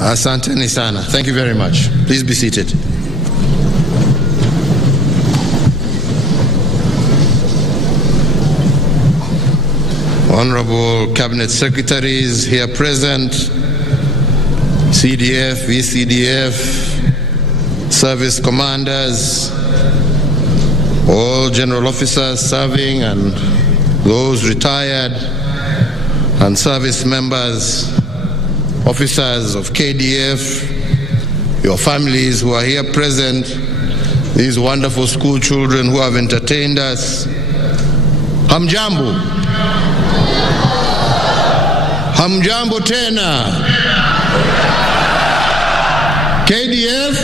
Asanteni sana. Thank you very much. Please be seated. Honorable Cabinet Secretaries here present, CDF, VCDF, service commanders, all general officers serving and those retired, and service members, officers of KDF, your families who are here present, these wonderful school children who have entertained us. Hamjambo. Hamjambo tena. KDF.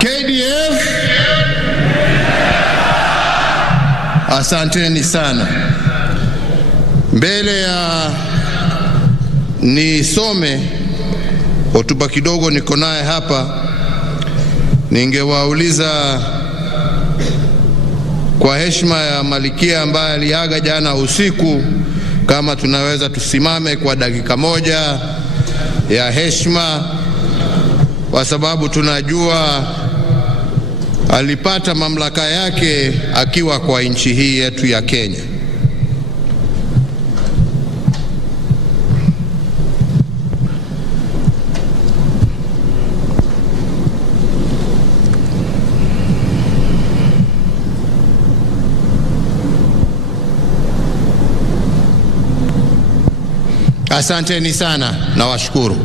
KDF. Asanteni sana. Mbele ya nisome hotuba kidogo niko naye hapa, ningewauliza kwa heshima ya Malikia ambaye aliaga jana usiku, kama tunaweza tusimame kwa dakika moja ya heshima, kwa sababu tunajua alipata mamlaka yake akiwa kwa nchi hii yetu ya Kenya. Asanteni sana na washukuru.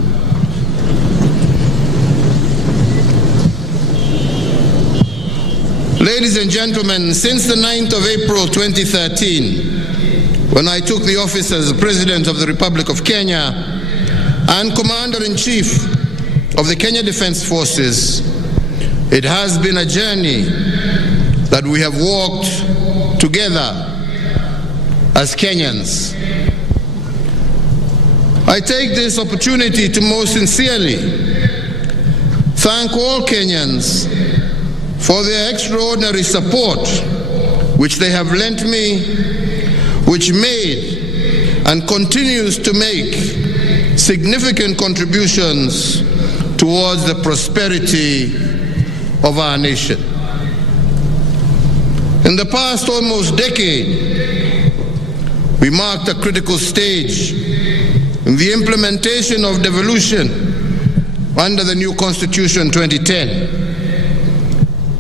Ladies and gentlemen, since the 9th of April 2013, when I took the office as President of the Republic of Kenya and Commander-in-Chief of the Kenya Defense Forces, it has been a journey that we have walked together as Kenyans. I take this opportunity to most sincerely thank all Kenyans for their extraordinary support which they have lent me, which made and continues to make significant contributions towards the prosperity of our nation. In the past almost decade, we marked a critical stage in the implementation of devolution under the new Constitution 2010.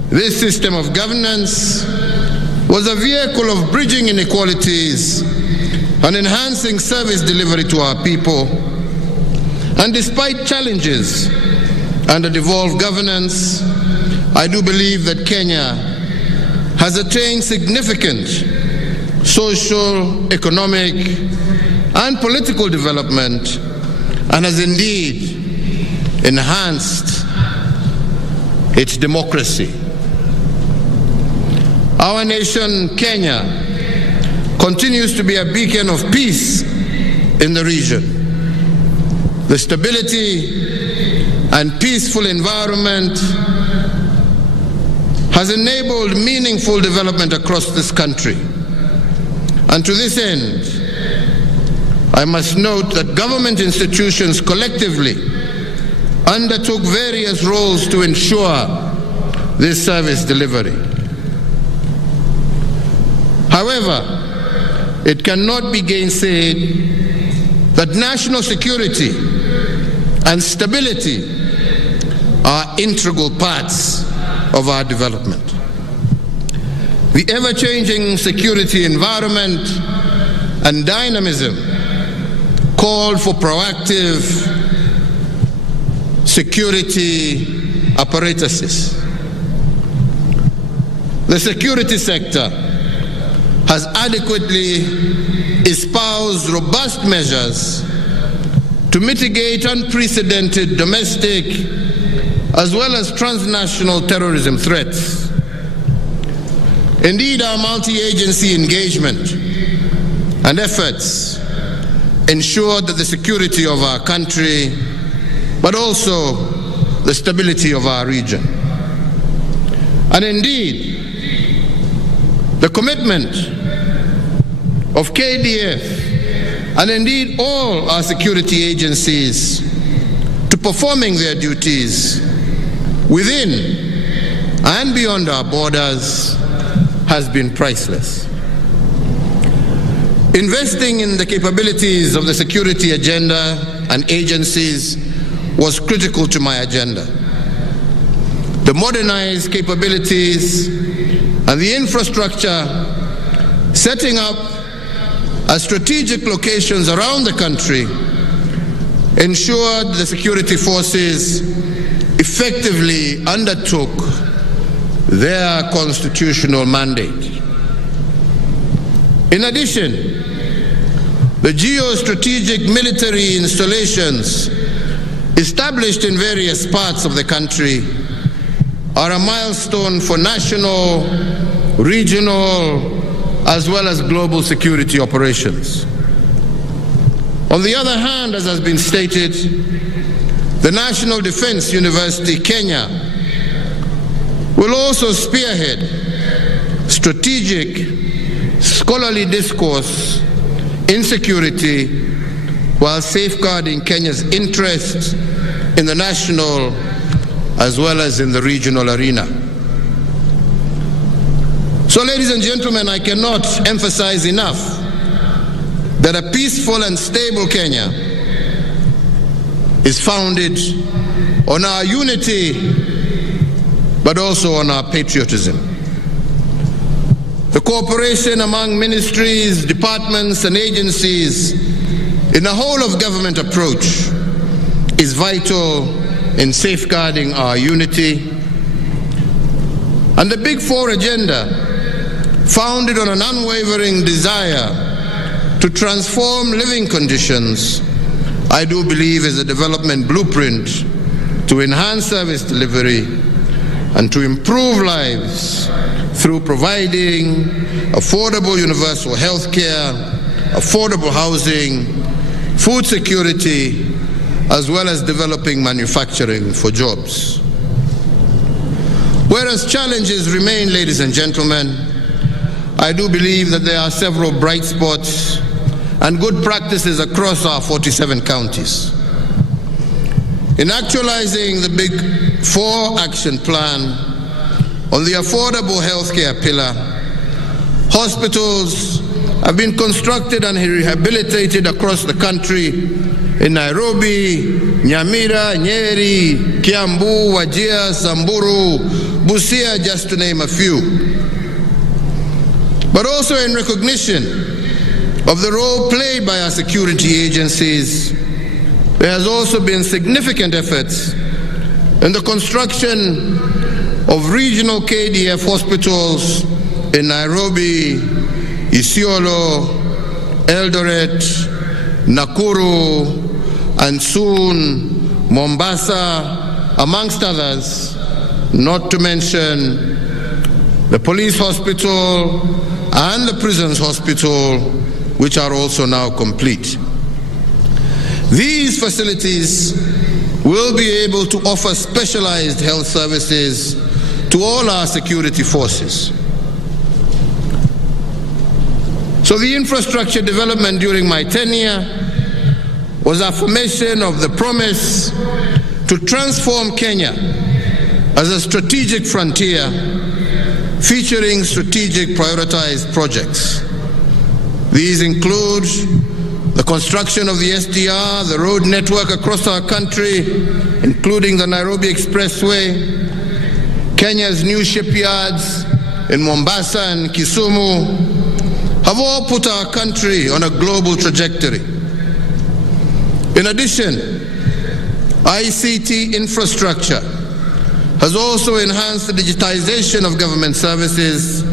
This system of governance was a vehicle of bridging inequalities and enhancing service delivery to our people. And despite challenges under devolved governance, I do believe that Kenya has attained significant social, economic, and political development, and has indeed enhanced its democracy. Our nation, Kenya, continues to be a beacon of peace in the region. The stability and peaceful environment has enabled meaningful development across this country. And to this end, I must note that government institutions collectively undertook various roles to ensure this service delivery. However, it cannot be gainsaid that national security and stability are integral parts of our development. The ever-changing security environment and dynamism called for proactive security apparatuses. The security sector has adequately espoused robust measures to mitigate unprecedented domestic as well as transnational terrorism threats. Indeed, our multi-agency engagement and efforts ensure that the security of our country, but also the stability of our region. And indeed, the commitment of KDF and indeed all our security agencies to performing their duties within and beyond our borders has been priceless. Investing in the capabilities of the security agenda and agencies was critical to my agenda. The modernized capabilities and the infrastructure, setting up at strategic locations around the country, ensured the security forces effectively undertook their constitutional mandate. In addition, the geostrategic military installations established in various parts of the country are a milestone for national, regional, as well as global security operations. On the other hand, as has been stated, the National Defense University, Kenya, will also spearhead strategic, scholarly discourse in security while safeguarding Kenya's interests in the national as well as in the regional arena. So, ladies and gentlemen, I cannot emphasize enough that a peaceful and stable Kenya is founded on our unity, but also on our patriotism. The cooperation among ministries, departments, and agencies in a whole of government approach is vital in safeguarding our unity. And the Big Four agenda, founded on an unwavering desire to transform living conditions, I do believe is a development blueprint to enhance service delivery and to improve lives through providing affordable universal health care, affordable housing, food security, as well as developing manufacturing for jobs. Whereas challenges remain, ladies and gentlemen, I do believe that there are several bright spots and good practices across our 47 counties. In actualizing the Big Four action plan on the affordable healthcare pillar, hospitals have been constructed and rehabilitated across the country in Nairobi, Nyamira, Nyeri, Kiambu, Wajir, Samburu, Busia, just to name a few. But also in recognition of the role played by our security agencies, there has also been significant efforts in the construction of regional KDF hospitals in Nairobi, Isiolo, Eldoret, Nakuru, and soon Mombasa, amongst others, not to mention the police hospital and the prisons hospital, which are also now complete. These facilities will be able to offer specialized health services to all our security forces. So the infrastructure development during my tenure was affirmation of the promise to transform Kenya as a strategic frontier featuring strategic prioritized projects. These include the construction of the SDR, the road network across our country, including the Nairobi Expressway, Kenya's new shipyards in Mombasa and Kisumu, have all put our country on a global trajectory. In addition, ICT infrastructure has also enhanced the digitization of government services,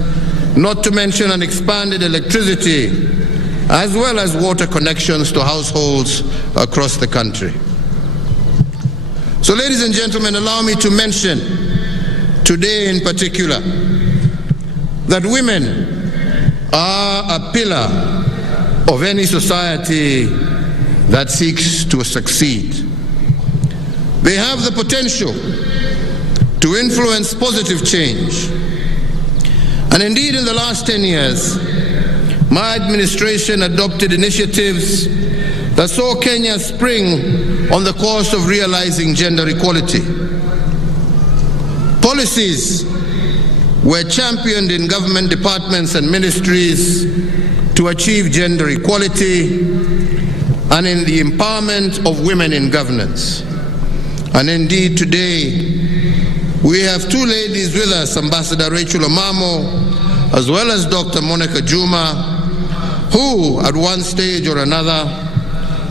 not to mention an expanded electricity, as well as water connections to households across the country. So, ladies and gentlemen, allow me to mention today in particular that women are a pillar of any society that seeks to succeed. They have the potential to influence positive change. And indeed, in the last 10 years, my administration adopted initiatives that saw Kenya spring on the course of realizing gender equality. Policies were championed in government departments and ministries to achieve gender equality and in the empowerment of women in governance. And indeed today, we have two ladies with us, Ambassador Rachel Omamo, as well as Dr. Monica Juma, who at one stage or another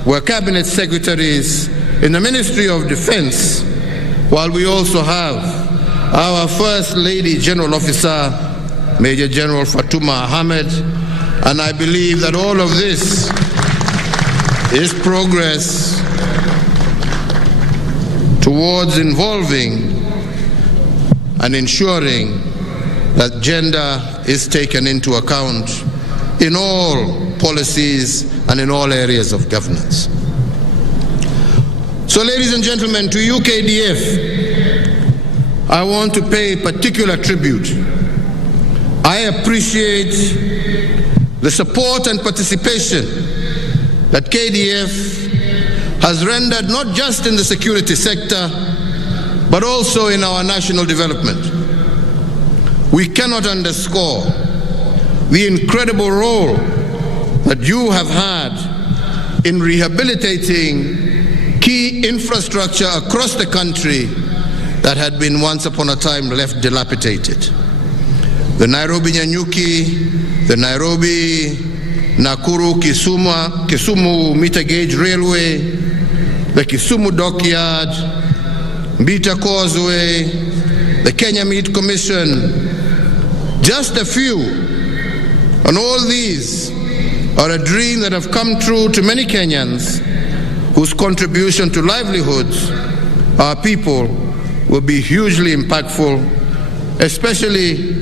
were cabinet secretaries in the Ministry of Defense, while we also have our First Lady General Officer, Major General Fatuma Ahmed, and I believe that all of this is progress towards involving and ensuring that gender is taken into account in all policies and in all areas of governance. So, ladies and gentlemen, to you, KDF, I want to pay particular tribute. I appreciate the support and participation that KDF has rendered not just in the security sector, but also in our national development. We cannot underscore the incredible role that you have had in rehabilitating key infrastructure across the country that had been once upon a time left dilapidated. The Nairobi-Nyanyuki, the Nairobi-Nakuru-Kisumu meter gauge railway, the Kisumu dockyard, Mbita Causeway, the Kenya Meat Commission, just a few. And all these are a dream that have come true to many Kenyans whose contribution to livelihoods, our people, will be hugely impactful, especially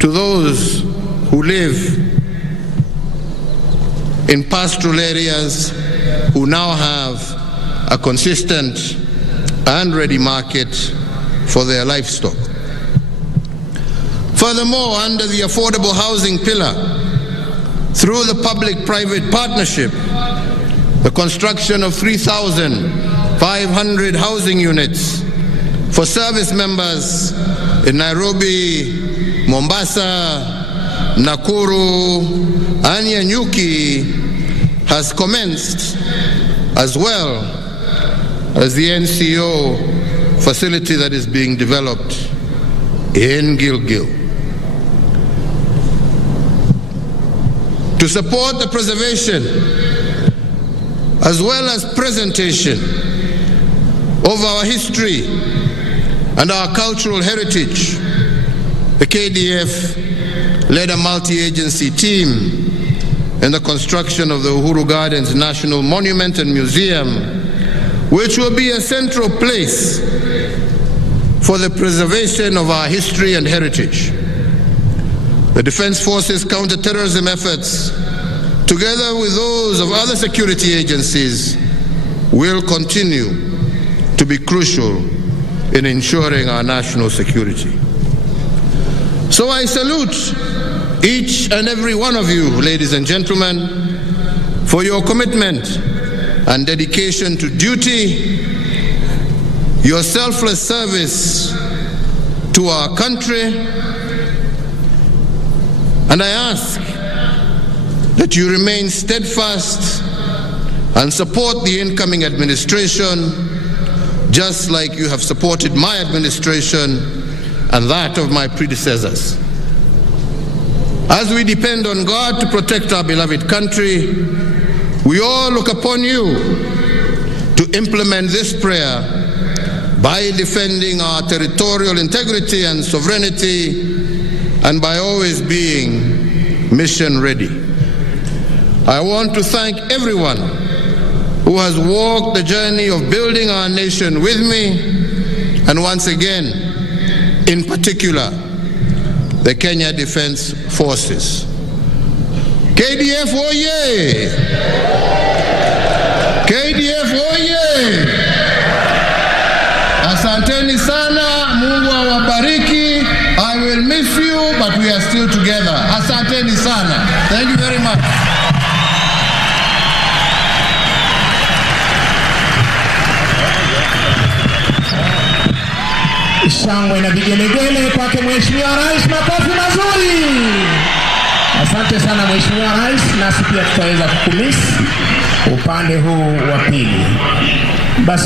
to those who live in pastoral areas who now have a consistent and ready market for their livestock. Furthermore, under the affordable housing pillar, through the public-private partnership, the construction of 3,500 housing units for service members in Nairobi, Mombasa, Nakuru, and Nyanyuki has commenced, as well as the NCO facility that is being developed in Gilgil. To support the preservation as well as presentation of our history and our cultural heritage, the KDF led a multi-agency team in the construction of the Uhuru Gardens National Monument and Museum, which will be a central place for the preservation of our history and heritage. The Defense Forces counter-terrorism efforts, together with those of other security agencies, will continue to be crucial in ensuring our national security. So I salute each and every one of you, ladies and gentlemen, for your commitment and dedication to duty, your selfless service to our country, and I ask that you remain steadfast and support the incoming administration, just like you have supported my administration and that of my predecessors. As we depend on God to protect our beloved country, we all look upon you to implement this prayer by defending our territorial integrity and sovereignty, and by always being mission ready. I want to thank everyone who has walked the journey of building our nation with me, and once again, in particular, the Kenya Defense Forces. KDF Hoyee! KDF Hoyee! Asanteni sana, Mungu awabariki. I will miss you, but we are still together. Asanteni sana. Thank you very much. shangwe na vigelegele kwake Mheshimiwa Rais, makofi mazuri. Asante sana Mheshimiwa Rais, nasi pia tutaweza kukumisi upande huu wa pili. Basi